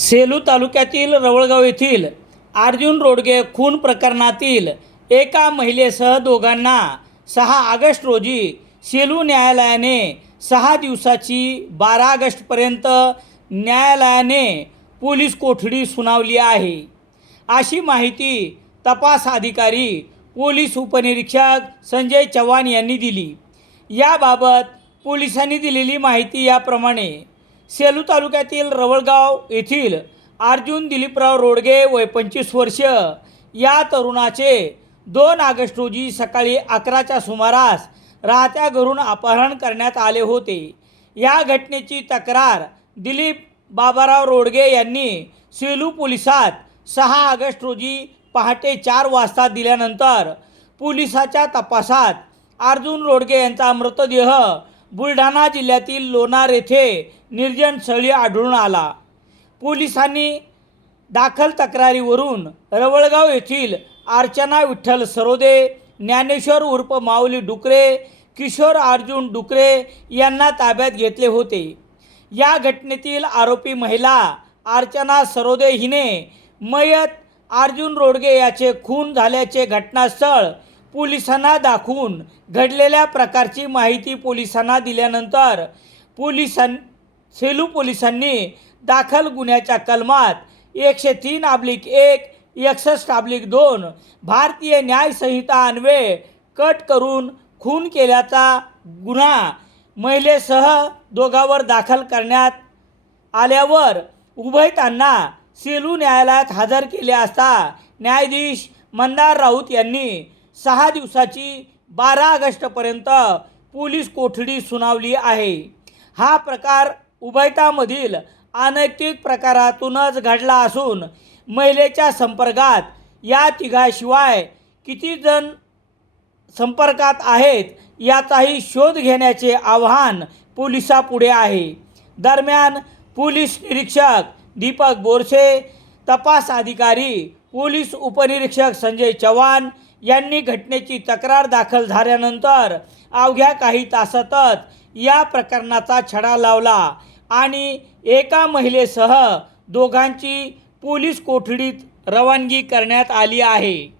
सेलू तालुक्यातील रवळगाव येथील अर्जुन रोडगे खून प्रकरणातील एका महिलेसह दोघांना सहा ऑगस्ट रोजी सेलू न्यायालयाने सहा दिवसाची बारा ऑगस्टपर्यंत न्यायालयाने पोलीस कोठडी सुनावली आहे. अशी माहिती तपास अधिकारी पोलीस उपनिरीक्षक संजय चव्हाण यांनी दिली. याबाबत पोलिसांनी दिलेली माहिती याप्रमाणे सेलू तालुक्यातील रवळगाव येथील अर्जुन दिलीपराव रोडगे वय पंचवीस वर्ष. या तरुणाचे दोन ऑगस्ट रोजी सकाळी अकराच्या सुमारास राहत्या घरून अपहरण करण्यात आले होते. या घटनेची तक्रार दिलीप बाबाराव रोडगे यांनी सेलू पोलिसात सहा ऑगस्ट रोजी पहाटे चार वाजता दिल्यानंतर पोलिसाच्या तपासात अर्जुन रोडगे यांचा मृतदेह बुलढाणा जिल्ह्यातील लोणार येथे निर्जन स्थळी आढळून आला. पोलिसांनी दाखल तक्रारीवरून रवळगाव येथील अर्चना विठ्ठल सरोदे ज्ञानेश्वर उर्फ माऊली डुकरे किशोर अर्जुन डुकरे यांना ताब्यात घेतले होते. या घटनेतील आरोपी महिला अर्चना सरोदे हिने मयत अर्जुन रोडगे याचे खून झाल्याचे घटनास्थळ पोलिसांना दाखवून घडलेल्या प्रकारची माहिती पोलिसांना दिल्यानंतर पोलिसां सेलू पोलिसांनी दाखल गुन्ह्याच्या कलमात एकशे तीन अब्लिक एक एकसष्ट अब्लिक दोन भारतीय न्यायसंहिता अन्वये कट करून खून केल्याचा गुन्हा महिलेसह दोघांवर दाखल करण्यात आल्यावर उभयतांना सेलू न्यायालयात हजर केले असता न्यायाधीश मंदार राऊत यांनी सहा दिवसाची बारा ऑगस्टपर्यंत पोलीस कोठडी सुनावली आहे. हा प्रकार उभयतामधील अनैतिक प्रकारातूनच घडला असून महिलेच्या संपर्कात या तिघाशिवाय किती जण संपर्कात आहेत याचाही शोध घेण्याचे आव्हान पोलिसापुढे आहे. दरम्यान पोलीस निरीक्षक दीपक बोरसे तपास अधिकारी पोलीस उपनिरीक्षक संजय चव्हाण यांनी घटनेची तक्रार दाखल झाल्यानंतर अवघ्या काही तासातच या प्रकरणाचा छडा लावला आणि एका महिलेसह दोघांची पोलीस कोठडीत रवानगी करण्यात आली आहे.